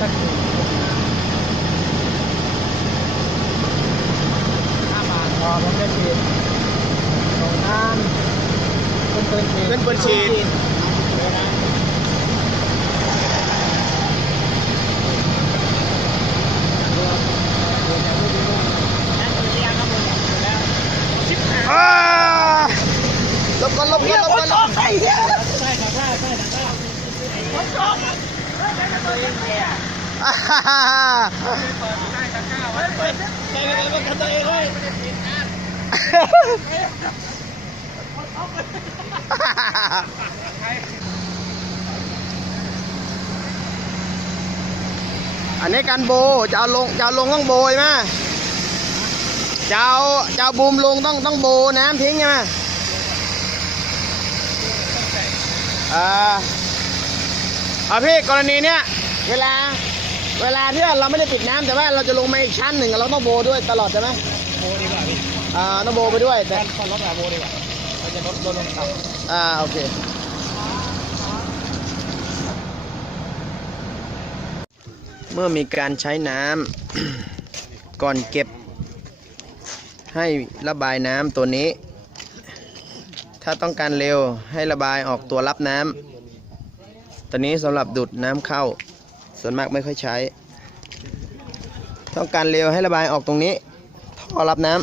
สักหนึ่งห้าบาทพอผมจะฉีดสองน้ำขึ้นปืนฉีดขึ้นปืนฉีด เดี๋ยวนะ อ่าลบก่อนลบก่อนลบก่อนลบก่อน ใช่ครับใช่ใช่ครับ อ่าฮ่าฮ่าฮ่า อันนี้การโบจะเอาลงจะเอาลงต้องโบใช่ไหมจะเอาจะเอาบูมลงต้องต้องโบน้ำทิ้งใช่ไหมอ่าเอาพี่กรณีเนี้ยเวลาเวลาที่เราไม่ได้ปิดน้ำแต่ว่าเราจะลงมาอีกชั้นหนึ่งเราต้องโบด้วยตลอดใช่ไหมโบดีกว่าพี่อ่าต้องโบไปด้วยแต่การคอนรถแบบโบดีกว่าเราจะลดลดลงต่ำอ่าโอเค เมื่อมีการใช้น้ำก่อนเก็บ ให้ระบายน้ำตัวนี้ ถ้าต้องการเร็วให้ระบายออกตัวรับน้ำตัวนี้สำหรับดูดน้ำเข้า ส่วนมากไม่ค่อยใช้ ต้องการเร็วให้ระบายออกตรงนี้ท่อรับน้ำ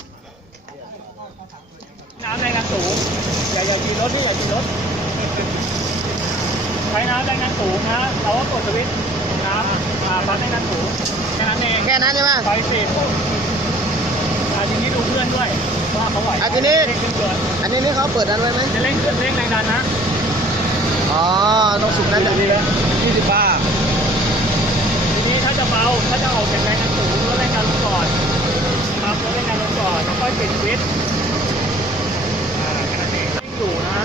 น้ำแรงงานสูงอย่าอย่ากินรถนี่อย่ากินรถใช้น้ำแรงงานสูงนะเราก็กดสวิตช์ อ่าปั๊มแรงงานสูงแค่นั้นเองแค่นั้นใช่ไหมไฟสิบอ่าทีนี้ดูเพื่อนด้วยว่าเขาไหวอะทีนี้ เร่งเครื่องยนต์อันนี้นี่เขาเปิดอันไว้ไหมจะเร่งเครื่องเร่งแรงดันนะอ๋อต้องสุกนั่นแหละยี่สิบบ้าทีนี้ถ้าจะเบาถ้าจะออกจากแรงงานสูงลดแรงงานลงก่อนครับลดแรงงานลงก่อนแล้วค่อยปิดสวิตช์อ่าแค่นั้นเองเร่งอยู่นะ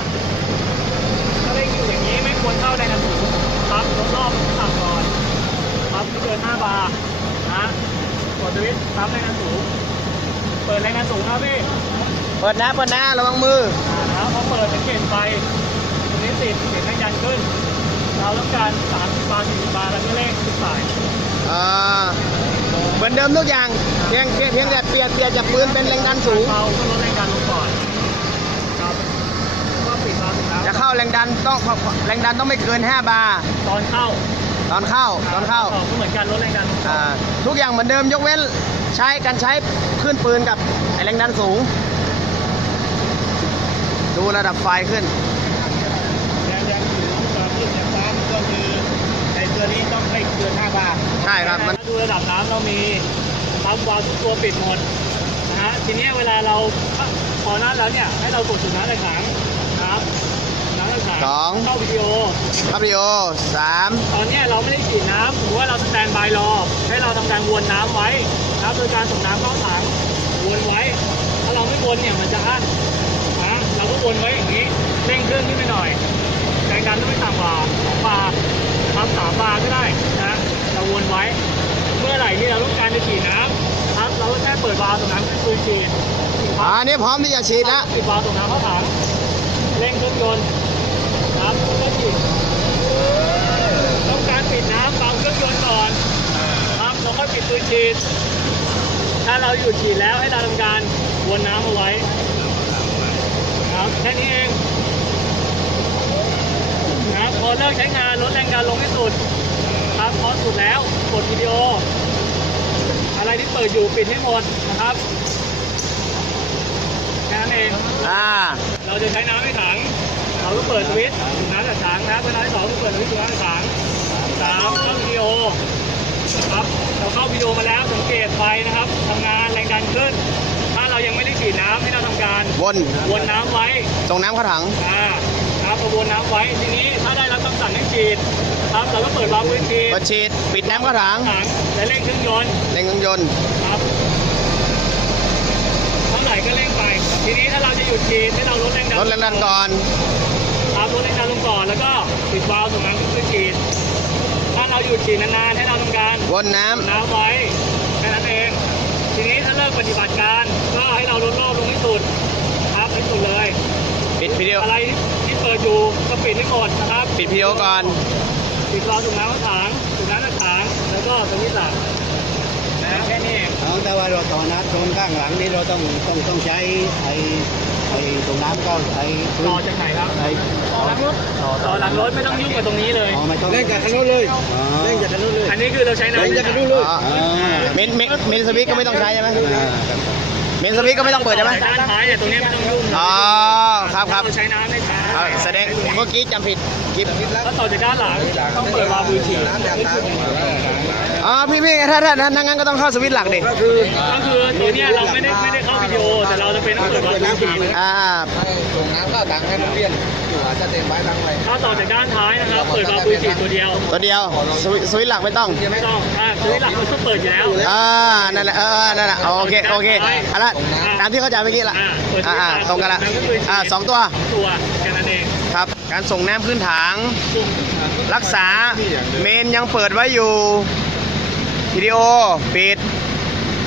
ถ้าเร่งอยู่อย่างนี้ไม่ควรเข้าแรงงานสูงครับลดรอบต่ำก่อนครับไม่เกิน5บาร์นะก ดสวิตช์ครับแรงงานสูง เปิดแรงงานสูงครับพี่ เปิดนะเปิดนะระวังมืออ่าแล้วพอเปิดสังเกตไฟตรงนี้ติดเห็นแรงยันขึ้น เราต้องการ30บาร์40บาร์แล้วก็เลขขึ้นสายอ่าเหมือนเดิมทุกอย่างเพียงเพียงเพียงแต่เปลี่ยนเปลี่ยนจากปืนเป็นแรงดันสูงเบาก็ลดแรงดันลงก่อนครับก็ปิดบาร์ถึงแล้วจะเข้าแรงดันต้องแรงดันต้องไม่เกิน 5 บาร์ตอนเข้า ตอนเข้าตอนเข้าออกก็เหมือนกันลดแรงดันลงก่อนอ่าทุกอย่างเหมือนเดิมยกเว้นใช้การใช้ขึ้นปืนกับไอ้แรงดันสูง ดูระดับไฟขึ้นแรงดันสูงต่อขึ้นจากน้ำก็คือไอ้ตัวนี้ต้องให้เกิน5บาร์ใช่ครับมันถ้าดูระดับน้ำเรามีปั๊มวาล์วทุกตัวปิดหมดนะฮะทีนี้เวลาเราพอนั้นแล้วเนี่ยให้เรากดจุดน้ำในถังนะครับน้ำในถัง สองเข้าวิดีโอครับวิดีโอสามตอนเนี้ยเราไม่ได้ฉีดน้ำหรือว่าเราสแตนบายรอ ให้เราทำการวนน้ำไว้นะครับโดยการส่งน้ำเข้าถังวนไว้ ถ้าเราไม่วนเนี่ยมันจะอั้นนะเราก็วนไว้อย่างนี้เร่งเครื่องขึ้นไปหน่อยแรงดันต้องไม่ต่ำกว่าสองบาร์ทำสามบาร์ก็ได้นะเราวนไว้ เมื่อไหร่ที่เราต้องการจะฉีดน้ำนะครับเราก็แค่เปิดวาล์วตรงนั้นคือฉีดอ่าอันนี้พร้อมที่จะฉีดแล้วปิดวาล์วตรงน้ำเข้าถังเร่งเครื่องยนต์ ต้องการปิดน้ำเบาเครื่องยนต์ก่อนครับแล้วก็ปิดปืนฉีด ถ้าเราหยุดฉีดแล้วให้เราทำการวนน้ำเอาไว้ ครับแค่นี้เองนะครับพอเลิกใช้งานลดแรงดันลงให้สุด ครับพอสุดแล้วกดวิดีโอ อะไรที่เปิดอยู่ปิดให้หมดนะครับแค่นั้นเองอ่าเราจะใช้น้ำในถัง เราก็เปิดสวิตช์ถุงน้ำจากถังนะครับเวลาที่สองก็เปิดสวิตช์ถุงน้ำจากถังสามเข้าวิดีโอนะครับเราเข้าวิดีโอมาแล้วสังเกตไฟนะครับทำงานแรงดันขึ้น ถ้าเรายังไม่ได้ฉีดน้ำให้เราทำการวนวนน้ำไว้ส่งน้ำเข้าถังอ่านะครับเราวนน้ำไว้ทีนี้ถ้าได้รับคำสั่งให้ฉีดครับเราก็เปิดวาล์วพื้นฉีดเปิดฉีดปิดน้ำเข้าถังถังและเร่งเครื่องยนต์เร่งเครื่องยนต์ครับเท่าไหร่ก็เร่งไป ทีนี้ถ้าเราจะหยุดฉีดให้เราลดแรงดันลดแรงดันก่อน ครับลดแรงดันลงก่อนแล้วก็ปิดวาล์วส่งน้ำขึ้นฉีดถ้าเราหยุดฉีดนานๆให้เราทำการวนน้น้ำไว้แค่นั้นเอง ทีนี้ถ้าเลิกปฏิบัติการก็ให้เราลดรอบลงให้สุดครับให้สุดเลยำปิดวิดีโอ อะไรที่เปิดอยู่ก็ปิดให้หมดนะครับปิดวิดีโอก่อน ปิดรอถุงน้ำกระถางถุงน้ำกระถางแล้วก็สวิตช์หลักนะแค่นี้เอง เอาแต่ว่าเราต่อนะตรงข้างหลังนี่เราต้องต้องต้องใช้ไอ้ ไอ้ตรงน้ำก็ไอ้ต่อจากไหนครับไอ้ต่อหลังรถต่อหลังรถไม่ต้องยุ่งกับตรงนี้เลยอ๋อไม่ต้องเล่นจากถนนเลยเล่นจากถนนเลยอันนี้คือเราใช้น้ำอ๋อเมนเมนเมนสวิตช์ก็ไม่ต้องใช้ใช่ไหมเมนสวิตช์ก็ไม่ต้องเปิดใช่ไหมด้านท้ายเนี่ยตรงนี้ไม่ต้องยุ่งอ๋อครับครับเราใช้น้ำในช้าเอาแสดงเมื่อกี้จำผิดคลิปถ้าต่อจากด้านหลังต้องเปิดวาล์วมือฉีด อ๋อพี่พี่ถ้าถ้าถ้างั้นก็ต้องเข้าสวิตช์หลักดิก็คือก็คือตัวเนี้ยเราไม่ได้ไม่ได้เข้าวิดีโอ แต่เราจะเป็นต้องเปิดวาล์วมือฉีดอ่าส่งน้ำเข้าถังให้มันเปลี่ยนอยู่อาจจะเต็มไว้บ้างไปถ้าต่อจากด้านท้ายนะครับเปิดวาล์วมือฉีดตัวเดียวตัวเดียวสวิตช์สวิตช์หลักไม่ต้องไม่ต้องอ่าซื้อหลักมันก็เปิดอยู่แล้วอ่านั่นแหละเออเออนั่นแหละโอเคโอเคเอะละตามที่เข้าใจเมื่อกี้ละอ่าอ่าตรงกันละอ่าสองตัวตัวแค่นั้นเองครับการส่งน้ำขึ้นถังรักษาเมนยังเปิดไว้อยู่ วิดีโอปิด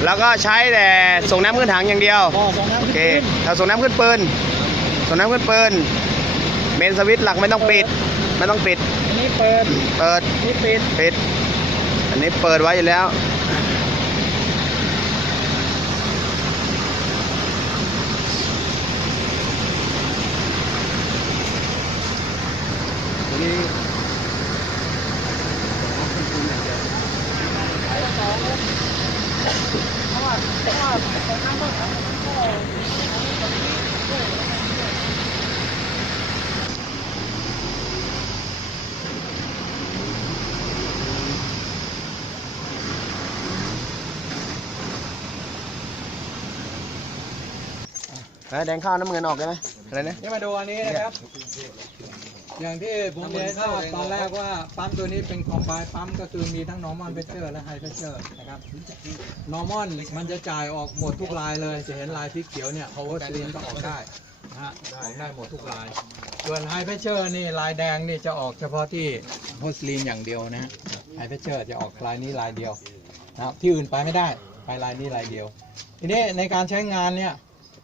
แล้วก็ใช้แต่ส่งน้ำขึ้นถังอย่างเดียวโอเคถ้าส่งน้ำขึ้นปืน ส่งน้ำขึ้นปืน เมนสวิตช์หลักไม่ต้องปิด ไม่ต้องปิด อันนี้เปิดเปิดนี่ปิด ปิด อันนี้เปิดไว้อยู่แล้ว แดงข้าวน้ำเงินออกได้ไหมอะไรนะ นี่มาดูอันนี้นะครับ อย่างที่ผมเรียนทราบตอนแรกว่าปั๊มตัวนี้เป็นคอมไบปั๊มก็คือมีทั้ง normal pressure และ high pressure นะครับ normal มันจะจ่ายออกหมดทุกลายเลย จะเห็นลายที่เขียวเนี่ย power stream ก็ออกได้นะฮะออกได้หมดทุกลาย ส่วน high pressure นี่ลายแดงนี่จะออกเฉพาะที่ power stream อย่างเดียวนะฮะ high pressure จะออกลายนี้ลายเดียวนะครับที่อื่นไปไม่ได้ไปลายนี้ลายเดียว ทีนี้ในการใช้งานเนี่ย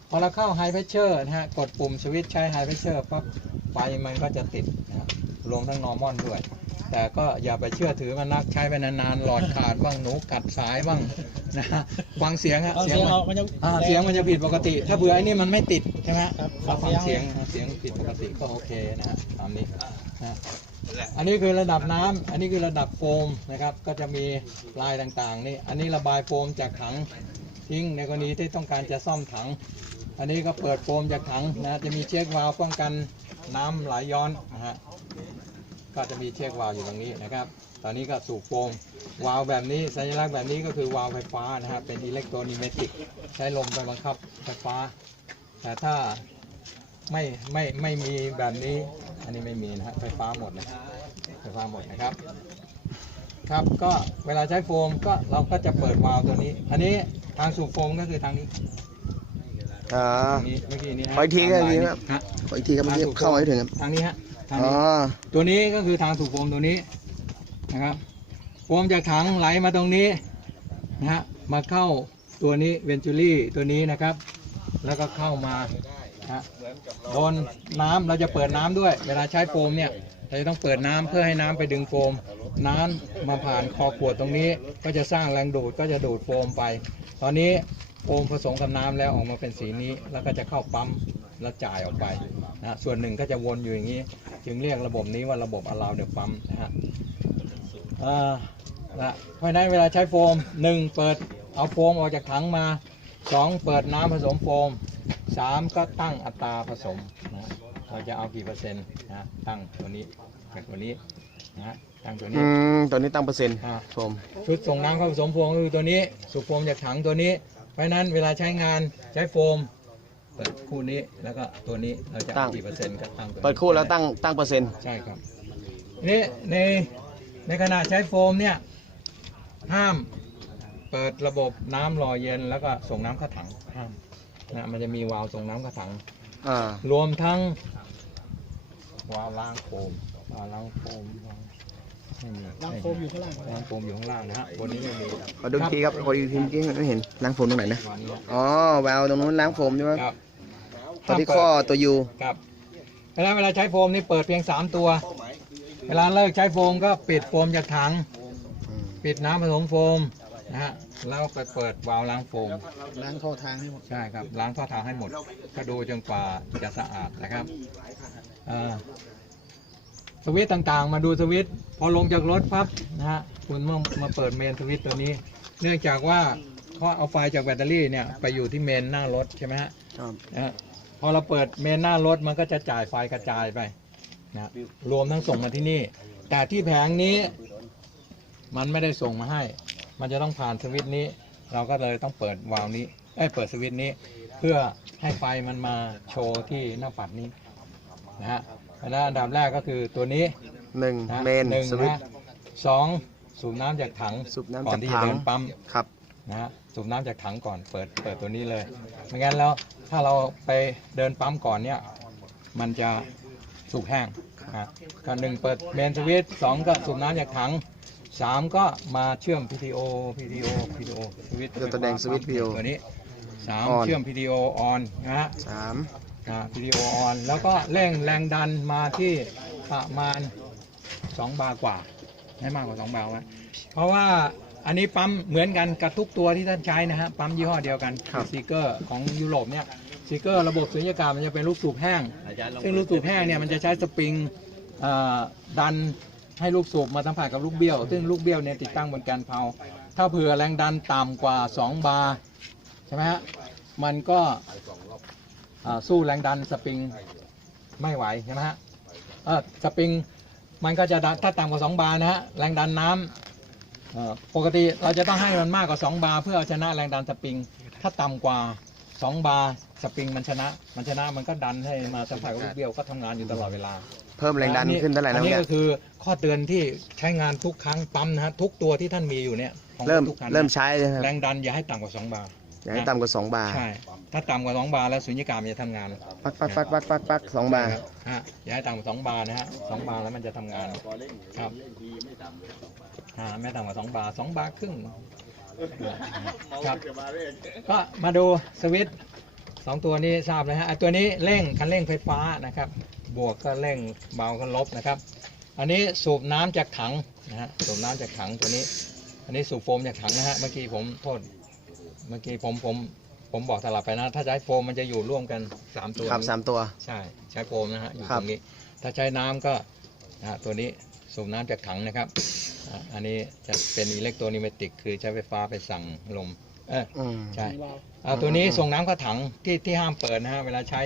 พอเราเข้า High Pressure นะฮะ กดปุ่มสวิตช์ใช้ High Pressure ปั๊บไฟมันก็จะติดนะฮะรวมทั้ง Normal ด้วย แต่ก็อย่าไปเชื่อถือมันนักใช้ไปนานๆ หลอดขาดบ้างหนูกัดสายบ้างนะฮะฟังเสียงฮะเสียงมันอ่าเสียงมันจะผิดปกติ ถ้าเบื่อไอ้นี่มันไม่ติดใช่ไหมเราฟังเสียงเสียงผิดปกติก็โอเคนะฮะตามนี้นะฮะอันนี้คือระดับน้ำอันนี้คือระดับโฟมนะครับ ก็จะมีลายต่างๆนี่ อันนี้ระบายโฟมจากถังทิ้งในกรณีที่ต้องการจะซ่อมถัง อันนี้ก็เปิดโฟมจากถังนะจะมีเช็ควาล์วป้องกันน้ำไหลย้อนนะฮะก็จะมีเช็ควาล์วอยู่ตรงนี้นะครับ ตอนนี้ก็สูบโฟมวาล์วแบบนี้สัญลักษณ์แบบนี้ก็คือวาล์วไฟฟ้านะฮะเป็นอิเล็กโทรนิเมติก ใช้ลมไปบังคับไฟฟ้า แต่ถ้าไม่ไม่ไม่มีแบบนี้ อันนี้ไม่มีนะฮะไฟฟ้าหมดนะไฟฟ้าหมดนะครับ ครับก็เวลาใช้โฟมก็เราก็จะเปิดวาล์วตัวนี้ อันนี้ทางสูบโฟมก็คือทางนี้ อ่าทางนี้เมื่อกี้นี้ฮะขออีกทีก็ดีครับ ฮะขออีกทีครับเมื่อกี้เข้ามาไม่ถึงครับ ทางนี้ฮะทางอ๋อ นี้ตัวนี้ก็คือทางสูบโฟมตัวนี้นะครับโฟมจากถังไหลมาตรงนี้นะฮะมาเข้าตัวนี้เวนจูรี่ตัวนี้นะครับ แล้วก็เข้ามานะฮะโดนน้ำเราจะเปิดน้ำด้วย เวลาใช้โฟมเนี่ยเราจะต้องเปิดน้ำเพื่อให้น้ำไปดึงโฟม น้ำมาผ่านคอขวดตรงนี้ ก็จะสร้างแรงดูดก็จะดูดโฟมไป ตอนนี้ โฟมผสมกับน้ำแล้วออกมาเป็นสีนี้ แล้วก็จะเข้าปั๊มแล้วจ่ายออกไปนะฮะส่วนหนึ่งก็จะวนอยู่อย่างนี้ จึงเรียกระบบนี้ว่าระบบ allow the pump นะฮะอ่านะเพราะฉะนั้นเวลาใช้โฟมหนึ่งเปิดเอาโฟมออกจากถังมาสองเปิดน้ำผสมโฟมสามก็ตั้งอัตราผสมนะฮะเราจะเอากี่เปอร์เซ็นต์นะฮะตั้งตัวนี้กับตัวนี้นะฮะตั้งตัวอืนี้มตัวนี้ตั้งเปอร์เซ็นต์อ่าชมชุดส่งน้ำเข้าผสมโฟมก็คือตัวนี้สูบโฟมจากถังตัวนี้ เพราะฉะนั้นเวลาใช้งานใช้โฟม เปิดคู่นี้แล้วก็ตัวนี้เราจะตั้เอางกี่เปอร์เซ็นต์ก็ตั้งตัวนี้เปิดคู่แล้วตั้งตั้งเปอร์เซ็นต์ ใช่ครับนี่ในในขณะใช้โฟมเนี่ยห้ามเปิดระบบน้ำหล่อเย็นแล้วก็ส่งน้ำเข้าถังห้ามนะมันจะมีวาล์วส่งน้ำเข้าถัง อ่ารวมทั้งวาล์วล้างโฟมวาล์วล้างโฟมวาล์ว ไม่มีล้างโฟมอยู่ข้างล่างล้างโฟมอยู่ข้างล่างนะฮะบนนี้ไม่มีขอดูอีกทีครับขอดูอีกทีเมื่อกี้ไม่เห็นล้างโฟมตรงไหนนะวางนี้นะอ๋อวาล์วตรงนู้นล้างโฟมใช่ไหมครับตอนที่ข้อตัวยูครับเวลาเวลาใช้โฟมนี่เปิดเพียง3ตัว เวลาเลิกใช้โฟมก็ปิดโฟมจากถัง ปิดน้ำผสมโฟมนะฮะแล้วไปเปิดวาล์วล้างโฟม ล้างท่อทางให้หมดใช่ครับล้างท่อทางให้หมด ก็ดูจนกว่าจะสะอาดนะครับเอ่อ สวิตช์ต่างๆ มาดูสวิตช์พอลงจากรถปั๊บนะฮะคุณมามาเปิดเมนสวิตช์ตัวนี้ เนื่องจากว่าเขาเอาไฟจากแบตเตอรี่เนี่ยไปอยู่ที่เมนหน้ารถใช่ไหมฮะครับนะฮะพอเราเปิดเมนหน้ารถมันก็จะจ่ายไฟกระจายไปนะรวมทั้งส่งมาที่นี่ แต่ที่แผงนี้มันไม่ได้ส่งมาให้ มันจะต้องผ่านสวิตช์นี้ เราก็เลยต้องเปิดวาล์วนี้เอ้ยเปิดสวิตช์นี้ เพื่อให้ไฟมันมาโชว์ที่หน้าปัดนี้นะฮะ แล้วอันดับแรกก็คือตัวนี้หนึ่งนะเมนหนึ่งสวิตช์ นะสองสูบน้ำจากถังสูบน้ำก่อจากนที่ถัจะงเดินปั๊ม ครับ นะฮะสูบน้ำจากถังก่อนเปิดเปิดตัวนี้เลยไม่งั้นแล้วถ้าเราไปเดินปั๊มก่อนเนี่ยมันจะสูบแห้งนะฮะก็หนึ่งเปิดเมนสวิตช์สองก็สูบน้ำจากถังสามก็มาเชื่อม PTO PTO PTO สวิตช์ตัวแสดงสวิตช์ PTO ตัวนี้สาม On เชื่อม PTO on นะฮะสาม อ่า PTO on แล้วก็เร่งแรงดันมาที่ประมาณ 2 บาร์กว่า ไม่มากกว่า 2 บาร์นะเพราะว่าอันนี้ปั๊มเหมือนกันกับทุกตัวที่ท่านใช้นะฮะ ปั๊มยี่ห้อเดียวกันซีเกอร์ของยุโรปเนี่ยซีเกอร์ระบบสุญญากาศมันจะเป็นลูกสูบแห้ง ซึ่งลูกสูบแห้งเนี่ยมันจะใช้สปริงเอ่อดันให้ลูกสูบมาสัมผัสกับลูกเบี้ยว ซึ่งลูกเบี้ยวเนี่ยติดตั้งบนแกนเพาถ้าเผื่อแรงดันต่ำกว่า 2 บาร์ใช่ไหมฮะ มันก็อ่า สู้แรงดันสปริงไม่ไหวใช่ไหมฮะเออสปริงมันก็จะดันถ้าต่ำกว่า 2 บาร์นะฮะแรงดันน้ำเอ่อปกติเราจะต้องให้มันมากกว่า 2 บาร์เพื่อเอาชนะแรงดันสปริง ถ้าต่ำกว่า 2 บาร์สปริงมันชนะ มันชนะมันก็ดันให้มาสัมผัสกับลูกเบี้ยวก็ทำงานอยู่ตลอดเวลาเพิ่มแรงดันขึ้นเท่าไหร่อันะนนี้เนี่ยก็คือข้อเตือนที่ใช้งานทุกครั้งปั๊มนะฮะทุกตัวที่ท่านมีอยู่เนี่ยของเริ่มทุกคันนะเริ่มใช้เลยครับแรงดันอย่าให้ต่ำกว่า 2 บาร์ อย่าให้ต่ำกว่าสองบาร์ใช่ ถ้าต่ำกว่า2บาร์แล้วสุญญากาศมันจะทำงานปักปักปักปักปักปักสองบาร์ครับฮะอย่าให้ต่ำกว่า2บาร์นะฮะสองบาร์แล้วมันจะทำงานครับอ่าไม่ต่ำกว่า2บาร์2บาร์ครึ่งครับก็มาดูสวิตช์สองตัวนี้ทราบนะฮะอะตัวนี้เร่งคันเร่งไฟฟ้านะครับ บวกก็เร่งเบาก็ลบนะครับ อันนี้สูบน้ำจากถังนะฮะสูบน้ำจากถังตัวนี้ อันนี้สูบโฟมจากถังนะฮะเมื่อกี้ผมโทษ เมื่อกี้ผมผมผมบอกสลับไปนะ ถ้าใช้โฟมมันจะอยู่ร่วมกันสามตัวครับนี้สามตัว ใช่ใช้โฟมนะฮะอยู่ครัตบ รงนี้ ถ้าใช้น้ำก็นะฮะตัวนี้สูบน้ำจากถังนะครับอะอันนี้จะเป็นอิเล็กโทรนิเมติก คือใช้ไฟฟ้าไปสั่งลมเอออืม ใช่ อ่าตัวนี้ส่งน้ำเข้าถังที่ที่ห้ามเปิดนะฮะเวลาใช้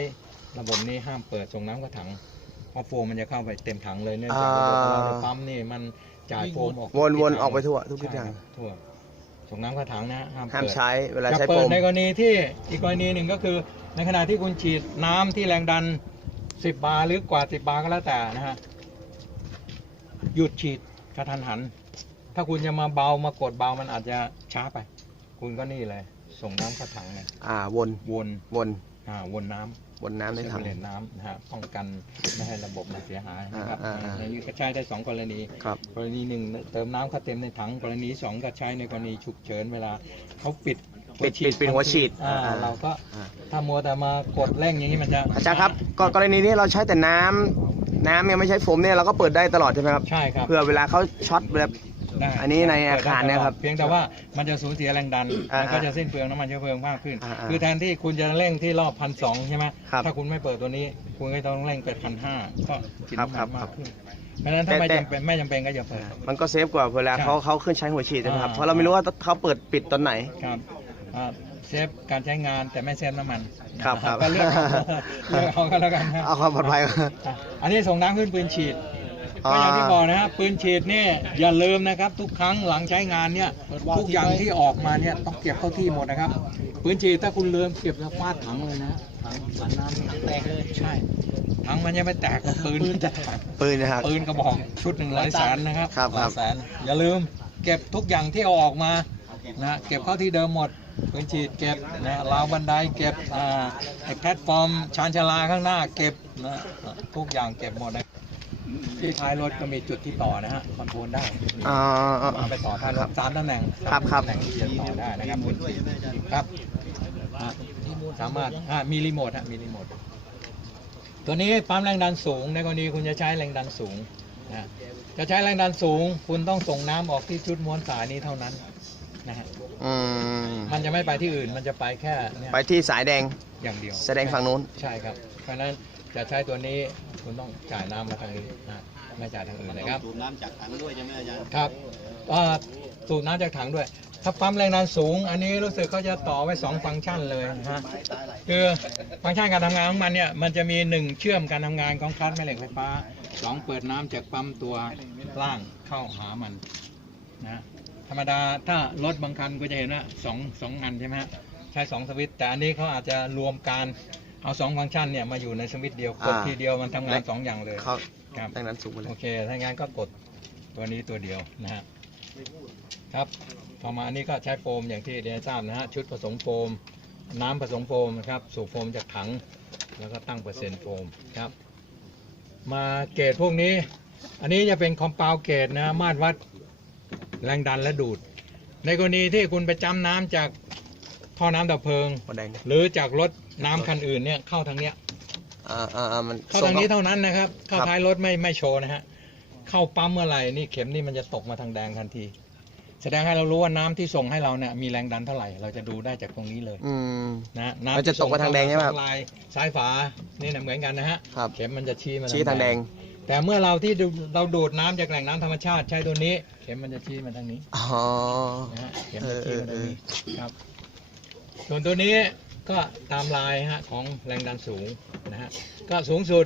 ระบบนี้ห้ามเปิดส่งน้ำเข้าถังเพราะโฟมมันจะเข้าไปเต็มถังเลยเนื่องจากระบบของเราในปั๊มนี่มันจ่ายโฟมออกวนวนทิศทางออกไปทั่วทุกทิศทาง ใช่ครับทั่ว ส่งน้ำเข้าถังนะฮะห้ามห้ามเปิดใช้เวลาจะใช้โฟเปิดมในกรณีที่อีกกรณีหนึ่งก็คือ ในขณะที่คุณฉีดน้ำที่แรงดัน 10 บาร์หรือกว่า 10 บาร์ก็แล้วแต่นะฮะหยุดฉีดกระทันหัน ถ้าคุณจะมาเบามากดเบามันอาจจะช้าไป คุณก็นี่เลย ส่งน้ำเข้าถังเลยอ่าวนวนวนอ่าวนน้ำ วนน้ำในถังเล่นน้ำนะฮะป้องกันไม่ให้ระบบมันเสียหายนะครับอ่าอ่าอ่า ในนี้ก็ใช้ได้สองกรณี ครับ กรณีหนึ่งเติมน้ำเข้าเต็มในถังกรณีสองก็ใช้ในกรณีฉุกเฉินเวลาเขาปิดปิดปิดปิดหัวฉีดอ่าอ่า เราก็อ่าถ้ามัวแต่มากดเร่งอย่างนี้มันจะอาจารย์ครับกกรณีนี้เราใช้แต่น้ำน้ำยังไม่ใช้โฟมเนี่ยเราก็เปิดได้ตลอดใช่ไหมครับ ใช่ครับ เพื่อเวลาเขาช็อตแบบ ได้อันนี้ในอาคารเนี่ยครับเพียงแต่ว่ามันจะสูญเสียแรงดันอ่ามันก็จะสิ้นเปลืองน้ำมันเชื้อเพลิงมากขึ้นอ่าอ่าคือแทนที่คุณจะเร่งที่รอบพันสองใช่ไหมครับถ้าคุณไม่เปิดตัวนี้ คุณก็ต้องเร่งไปพันห้าก็กินครับน้ำครัมันบมากครับขึ้นเพราะฉะนั้นถ้าแต่ไม่แต่จำเป็นไม่จำเป็นก็อย่าเปิด มันก็เซฟกว่าเวลาใช่เขาเขาขึ้นใช้หัวฉีดใช่ไหมครับอ่าเพราะเราไม่รู้ว่าเขาเปิดปิดตอนไหน ครับอ่าเซฟการใช้งานแต่ไม่เซฟน้ำมัน ครับครับก็เลือกเอาเลือกเอาก็แล้วกันนะเอาความปลอดภัยอะอันนี้ส่งน้ำขึ้นปืนฉีดอ่า ก็อย่างที่บอกนะฮะปืนฉีดเนี่ยอย่าลืมนะครับ ทุกครั้งหลังใช้งานเนี่ยทุกอย่างที่ออกมาเนี่ยต้องเก็บเข้าที่หมดนะครับปืนฉีดถ้าคุณลืมเก็บแล้วฟาดถังเลยนะถังถังน้ำถังแตกเลยใช่ถังมันยังไม่แตกหรอกปืนมันจะแตกปืนนะครับปืนกระบอกชุดหนึ่งหลายแสนนะครับครับหลายแสนอย่าลืมเก็บทุกอย่างที่เอาออกมานะเก็บเข้าที่เดิมหมดปืนฉีดเก็บนะราวบันไดเก็บอ่าไอ้แพลตฟอร์มชานชาลาข้างหน้าเก็บนะทุกอย่างเก็บหมดนะ ที่ท้ายรถก็มีจุดที่ต่อนะฮะคอนโทรลได้อ๋อเอาไปต่อท้ายรถสามตำแหน่งครับครับ ตำแหน่งที่จะต่อได้นะครับพื้นที่ครับอะสามารถอะมีรีโมทฮะมีรีโมทตัวนี้ปั๊มแรงดันสูงในกรณีคุณจะใช้แรงดันสูงนะจะใช้แรงดันสูง คุณต้องส่งน้ำออกที่ชุดม้วนสายนี้เท่านั้นนะฮะอืมมันจะไม่ไปที่อื่นมันจะไปแค่เนี่ยไปที่สายแดงอย่างเดียว แสดงฝั่งนู้น ใช่ครับ เพราะฉะนั้น จะใช้ตัวนี้คุณต้องจ่ายน้ำมาทางนี้นะไม่จ่ายทางอื่นนะครับ สูบน้ำจากถังด้วยใช่ไหมอาจารย์ครับอ่าสูบน้ำจากถังด้วย ถ้าปั๊มแรงดันสูง อันนี้รู้สึกเขาจะต่อไว้สองฟังก์ชันเลยนะฮะคือฟังก์ชันการทำงานของมันเนี่ยมันจะมีหนึ่งเชื่อมการทำงานของคลัตช์แม่เหล็กไฟฟ้าสองเปิดน้ำจากปั๊มตัวล่างเข้าหามันนะธรรมดาถ้ารถบางคันก็จะเห็นว่าสองสองอันใช่ไหมฮะใช้สองสวิตช์แต่อันนี้เขาอาจจะรวมการ เอาสองฟังก์ชันเนี่ยมาอยู่ในสวิตช์เดียวกดอ่า ทีเดียวมันทำงานสองอย่างเลย เขาครับแรงดันสูงไปเลโอยเคถ้างั้นก็กดตัวนี้ตัวเดียวนะฮะครับต่อมาอันนี้ก็ใช้โฟมอย่างที่เรียนให้ทราบนะฮะชุดผสมโฟม น้ำผสมโฟมนะครับสูบโฟมจากถัง แล้วก็ตั้งเปอร์เซ็นต์โฟมครับ มาเกรดพวกนี้ อันนี้จะเป็นคอมเปลเกรดนะมาตรวัดแรงดันและดูด ในกรณีที่คุณไปจำน้ำจาก ท่อน้ำดับเพลิงหัวแดงหรือจากรถน้ำคันอื่นเนี่ยเข้าทางเนี้ยอ่าอ่าอ่ามันเข้าทางนี้ส่เท่านั้นนะครับ เข้าครับท้ายรถไม่ไม่โชว์นะฮะเข้าปั๊มเมื่อไหร่นี่เข็มนี่มันจะตกมาทางแดงทันที แสดงให้เรารู้ว่าน้ำที่ส่งให้เราเนี่ยมีแรงดันเท่าไหร่เราจะดูได้จากตรงนี้เลยอืม นะน้ำมันจะตกมาทางแดงใช่ไหมครับสอลายซ้ายฝานี่นะเหมือนกันนะฮะครับ เข็มมันจะชี้มาชี้ทางแดง แต่เมื่อเราที่ดูเราดูดน้ำจากแหล่งน้ำธรรมชาติใช้ตัวนี้ เข็มมันจะชี้มาทางนี้อ๋อ นะฮะเข็มจะชี้มาทางนี้เออเออครับ ส่วนตัวนี้ก็ตามลายฮะของแรงดันสูงนะฮะก็สูงสุด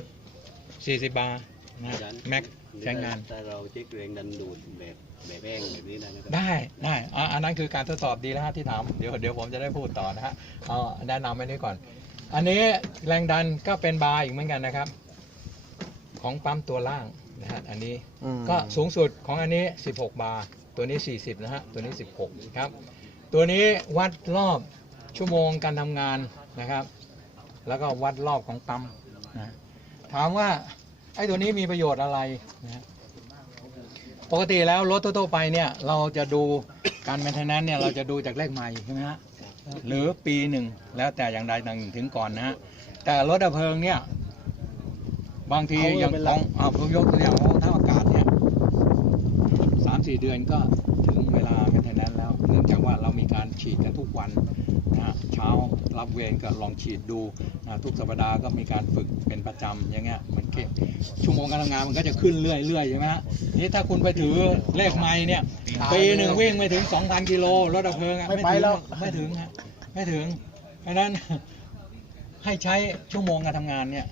40 บาร์นะฮะแม็กใช้งาน ถ้าเราเช็คแรงดันดูดแบบแบบแห้งแบบนี้ได้ไหมครับได้ได้อะอันนั้นคือการทดสอบดีแล้วฮะที่ถามเดี๋ยวเดี๋ยวผมจะได้พูดต่อนะฮะเอาแนะนำไว้นี้ก่อน อันนี้แรงดันก็เป็นบาร์อีกเหมือนกันนะครับ ของปั๊มตัวล่างนะฮะอันนี้อืม ก็สูงสุดของอันนี้ 16 บาร์ตัวนี้ 40 นะฮะตัวนี้ 16 ครับ ตัวนี้วัดรอบ ชั่วโมงการทำงานนะครับ แล้วก็วัดรอบของปั๊มนะถามว่าไอ้ตัวนี้มีประโยชน์อะไรนะฮะปกติแล้วรถทั่วๆไปเนี่ยเราจะดูการแมนเทนแนนเนี่ยเราจะดูจากเลขไมล์ใช่ไหมฮะหรือปีหนึ่งแล้วแต่อย่างใดอย่างหนึ่งถึงก่อนนะฮะแต่รถดับเพลิงเนี่ยบางทีอย่างของเอาผมยกตัวอย่างของท่าอากาศเนี่ยสามสี่เดือนก็ถึงเวลาแม นเทนแนนแล้วเนื่องจากว่าเรามีการฉีดกันทุกวันนะฮะเช้ารับเวรก็ลองฉีดดูนะทุกสัปดาห์ก็มีการฝึกเป็นประจำอย่างเงี้ยมันเก็บชั่วโมงการทำงานมันก็จะขึ้นเรื่อยๆใช่ไหมฮะนี่ถ้าคุณไปถือเลขไม้เนี่ยปีหนึ่งวิ่งไม่ถึง 2,000กิโลรถดับเพลิงอะไม่ไปแล้ว ไม่ถึงฮะไม่ถึงเพราะฉะนั้น ให้ใช้ชั่วโมงการทำงานเนี่ย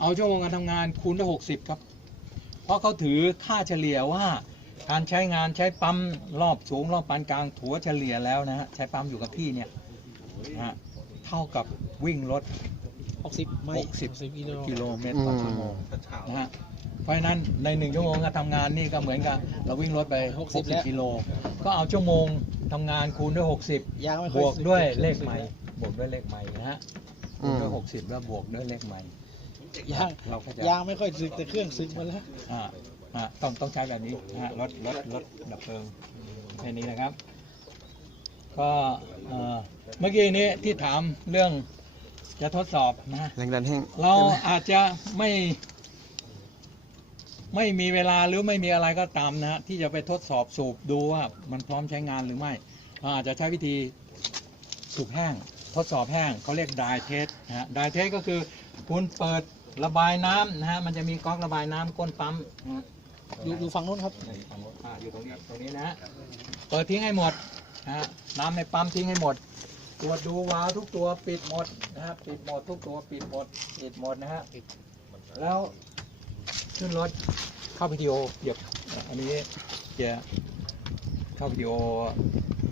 เอาชั่วโมงการทำงานคูณด้วยหกสิบครับ เพราะเขาถือค่าเฉลี่ยว่า การใช้งานใช้ปั๊มรอบสูงรอบปานกลางถัวเฉลี่ยแล้วนะฮะใช้ปั๊มอยู่กับที่เนี่ยนะฮะเท่ากับวิ่งรถ 60 ไม่60กิโลกิโลเมตรต่อชั่วโมงนะฮะเพราะฉะนั้นในหนึ่งชั่วโมงการทำงานนี่ก็เหมือนกับเราวิ่งรถไป60กิโลก็เอาชั่วโมงทำงานคูณด้วย 60ยางไม่บค่อยวกด้วยเลขไมล์บวกด้วยเลขไมล์นะฮะคูอืณมด้วย60แล้วบวกด้วยเลขไมล์ยางเราก็จะยางไม่ค่อยสึกแต่เครื่องสึกหมดแล้วอ่า อ่าต้องต้องใช้แบบนี้นะฮะรถรถรถดับเพลิงแค่นี้นะครับ ก็เอ่อเมื่อกี้นี้ที่ถามเรื่องจะทดสอบนะฮะแรงดันแห้งเราอาจจะไม่ ไม่มีเวลาหรือไม่มีอะไรก็ตามนะฮะที่จะไปทดสอบสูบดูว่ามันพร้อมใช้งานหรือไม่เราอาจจะใช้วิธีสูบแห้ง ทดสอบแห้งเขาเรียก dry test นะฮะ dry test ก็คือคุณเปิดระบายน้ำนะฮะมันจะมีก๊อกระบายน้ำก้นปั๊มนะฮะ อยู่อยู่ฝั่งนู้นครับ อ่าอยู่ตรงนี้ตรงนี้นะฮะเปิดทิ้งให้หมดนะฮะน้ำในปั๊มทิ้งให้หมด ตรวจดูวาล์วทุกตัวปิดหมดนะครับปิดหมดทุกตัวปิดหมดปิดหมดนะฮะแล้วขึ้นรถเข้าวิดีโอเหยียบอันนี้เกียร์เข้าวิดีโอ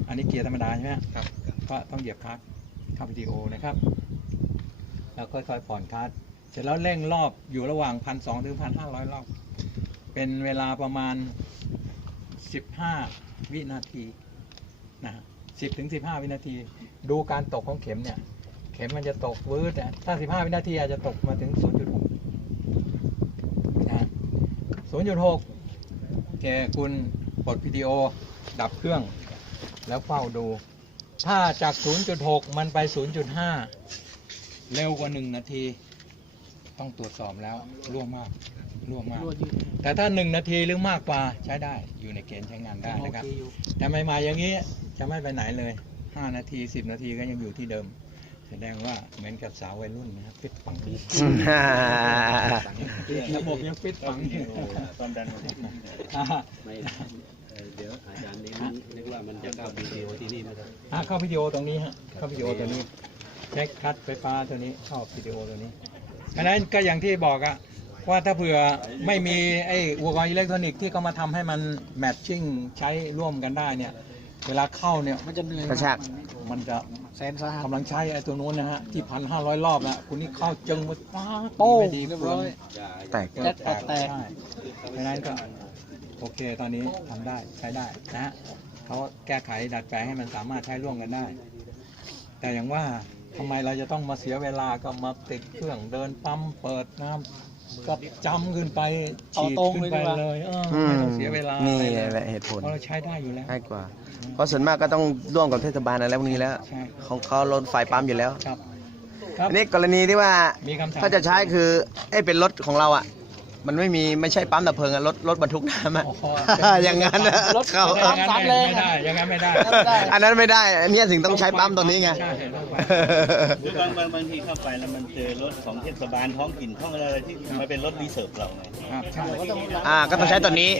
อันนี้เกียร์ธรรมดาใช่ไหมครับ ก็ต้องเหยียบคลัตช์เข้าวิดีโอนะครับ แล้วค่อยๆผ่อนคลัตช์เสร็จแล้วเร่งรอบอยู่ระหว่างพันสองถึงพันห้าร้อยรอบ เป็นเวลาประมาณ 15 วินาทีนะฮะ10ถึง15วินาที ดูการตกของเข็มเนี่ย เข็มมันจะตกวืดอะถ้า15วินาทีอาจจะตกมาถึง0.6นะ0.6โอเคคุณกดวิดีโอดับเครื่อง แล้วเฝ้าดู ถ้าจาก 0.6 มันไป 0.5 เร็วกว่า 1 นาที ต้องตรวจสอบแล้วล่วงมาก ล่วงมากแต่ถ้า1นาทีหรือมากกว่าใช้ได้อยู่ในเกณฑ์ใช้งานได้นะครับแต่ใหม่ๆอย่างนี้จะไม่ไปไหนเลย 5 นาที 10 นาทีก็ยังอยู่ที่เดิม แสดงว่าเหมือนกับสาววัยรุ่นนะครับฟิตฝังดีระบบยังฟิตฝังอยู่ความดันอ่าไม่เอ่อเดี๋ยวอาจารย์นี้นึกว่ามันจะเข้าวิดีโอที่นี่ไหมครับอะเข้าวิดีโอตรงนี้ฮะเข้าวิดีโอตัวนี้เช็คคัดไฟฟ้าตัวนี้เข้าวิดีโอตัวนี้อันนั้นก็อย่างที่บอกอะ ว่าถ้าเผื่อไม่มีไอ้อุปกรณ์อิเล็กทรอนิกส์ที่เขามาทำให้มันแมทชิ่งใช้ร่วมกันได้เนี่ย เวลาเข้าเนี่ยมันจะเหนื่อยกระชาก มันจะแสนสาหัสกำลังใช้ไอ้ตัวนู้นนะฮะ ที่พันห้าร้อยรอบแล้วคุณนี่เข้าจึงมาป้าโป้งไม่ดีเรียบร้อย แตกเกิดแตกแตก ใช่เพราะฉะนั้นก็โอเคตอนนี้ทำได้ใช้ได้นะฮะเขาแก้ไขดัดแปลงให้มันสามารถใช้ร่วมกันได้ แต่อย่างว่าทำไมเราจะต้องมาเสียเวลาก็มาติดเครื่องเดินปั๊มเปิดน้ำ ก็จำขึ้นไปเอาฉีดตรงขึ้นเลยไปดีกว่าเลยเอออืไม่มต้องเสียเวลานี่อะไรเลยแหละเหตุผลเพราะเราใช้ได้อยู่แล้วง่ายกว่า เพราะส่วนมากก็ต้องร่วมกับเทศบาลอะไรพวกนี้แล้วใช่ของเขารถไฟปั๊มอยู่แล้วครับครับอันนี้กรณีที่ว่ามีคำถามถ้าจะใช้คือเอ้ยเป็นรถของเราอะ มันไม่มีไม่ใช่ปั๊มดับเพลิงอะรถรถบรรทุกน้ำอะโอ้โหอย่างนั้นนะรถเขาอย่างนั้นไม่ได้อย่างนั้นไม่ได้ อันนั้นไม่ได้ อันนี้ถึงต้องใช้ปั๊มตัวนี้ไง ใช่ต้องไปคือบางบางบางทีเข้าไปแล้วมันเจอรถของเทศบาลท้องถิ่นท้องอะไรที่มันเป็นรถรีเซิร์ฟเราไงครับใช่อ่าก็ต้องใช้ตัวนี้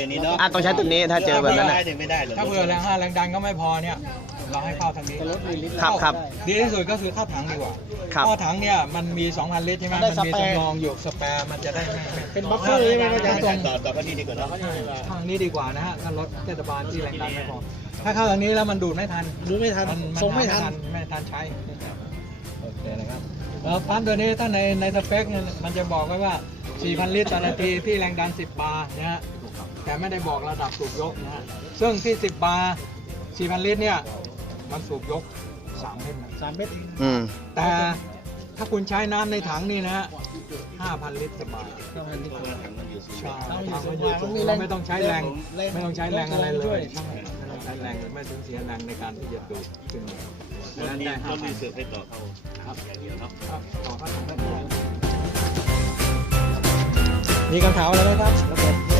อ่าต้องใช้ตัวนี้ถ้าเจอแบบนั้นได้อะเนี่ยไม่ได้หรอกถ้าเผื่อแรงห้าแรงดันก็ไม่พอเนี่ย เราให้เข้าทางนี้รถมีลิตรครับครับ ดีที่สุดก็คือเข้าถังดีกว่าครับเพราะถังเนี่ยมันมี 2,000 ลิตรใช่ไหมได้มันมีสแปร์สำรองอยู่สแปร์มันจะได้ไม่ไม่เป็นบัฟเฟอร์ใช่ไหมอาจารย์ตรงต่อต่อก็นี่ดีกว่าเนอะทางนี้ดีกว่านะฮะถ้ารถเทศบาลที่แรงดันไม่พอถ้าเข้าทางนี้แล้วมันดูดไม่ทันดูไม่ทันมันส่งไม่ทัน ไม่ทันใช้โอเคนะครับแล้วปั๊มตัวนี้ถ้าในในสเปคเนี่ยมันจะบอกไว้ว่า 4,000 ลิตรต่อนาทีที่แรงดัน 10 บาร์นะฮะ แต่ไม่ได้บอกระดับสูบยกนะฮะ ซึ่งที่ 10 บาร์ 4,000 ลิตรเนี่ย มันสูบยก3เม็ดนะสามเม็ดอืม แต่ถ้าคุณใช้น้ำในถังนี่นะฮะ5,000ลิตรสบายเก้าพันลิตรใช่ถังอยู่ถังสูมันงอยู่กว่าสูงมีแรงไม่ต้องใช้แรงแรง ไม่ต้องใช้แรงอะไรเลช่วยยใช่ไม่ต้องใช้แรงไม่ต้องเสียแรงในการที่จะดูดขึ้นมารถนี้รถรีเซิร์ฟให้ต่อเข้าอย่างเดียวเนาะครับต่อเข้าถังได้เลยมีคำถามอะไรไหมครับ